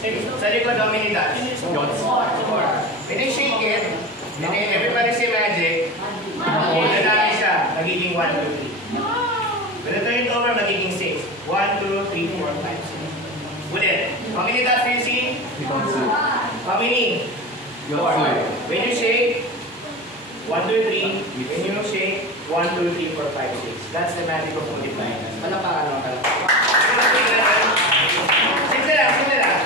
Sa likod, how many dots? 4. When you shake it, and then everybody say magic, dadami siya, magiging 1, 2, 3. When you turn it over, magiging 6. 1, 2, 3, 4, 5, 6. Ulit. How many dots do you see? How many? 4. When you shake, 1, 2, 3. When you shake, 1, 2, 3, 4, 5, 6. That's the magic of multiplying. Palapakan mo, palapakan. Simple lang, simple lang.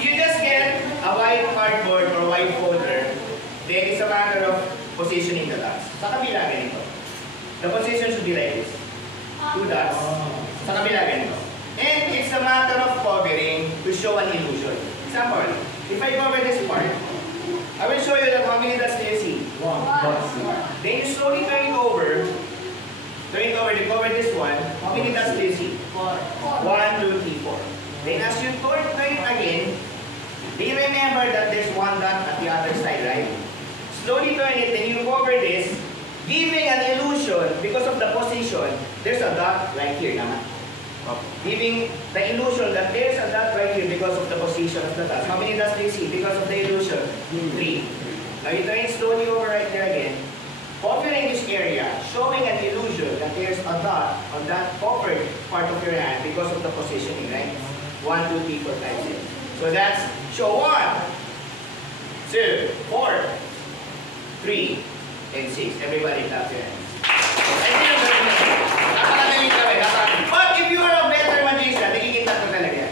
You just get a white cardboard or white folder. Then it's a matter of positioning the dots. Sa kabila, ganito. The position should be like this. 2 dots. Sa kabila, ganito. And it's a matter of covering to show an illusion. Example, if I cover this part, I will show you that how many dots do you see? 1. Then you slowly turn it over. Turn it over to cover this one. How many dots do you see? 1, 2, 3, 4. Then as you turn it again, do you remember that there's 1 dot at the other side, right? Slowly turn it, then you cover this, giving an illusion because of the position. There's a dot right here naman. Giving the illusion that there's a dot right here because of the position of the dots. How many dots do you see because of the illusion? 3. Now you turn it slowly over right there again. Covering this area, showing an illusion that there's a dot on that covered part of your hand because of the positioning, right? 1, 2, 3, 4, 5, 6. So that's show 1, 2, 4, 3, and 6. Everybody clap your hands. But if you are a better magician, nagiging tatlo talaga.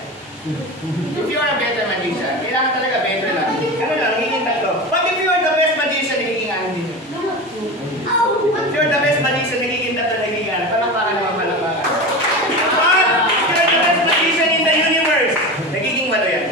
If you are a better magician, kailangan talaga better lang. Ano lang, nagiging tatlo. But if you are the best magician, nagiging ano din. If you are the best magician, nagiging tatlo, nagiging ano. Palakpakan naman, palakpakan. But if you are the best magician in the universe, nagiging ano yan?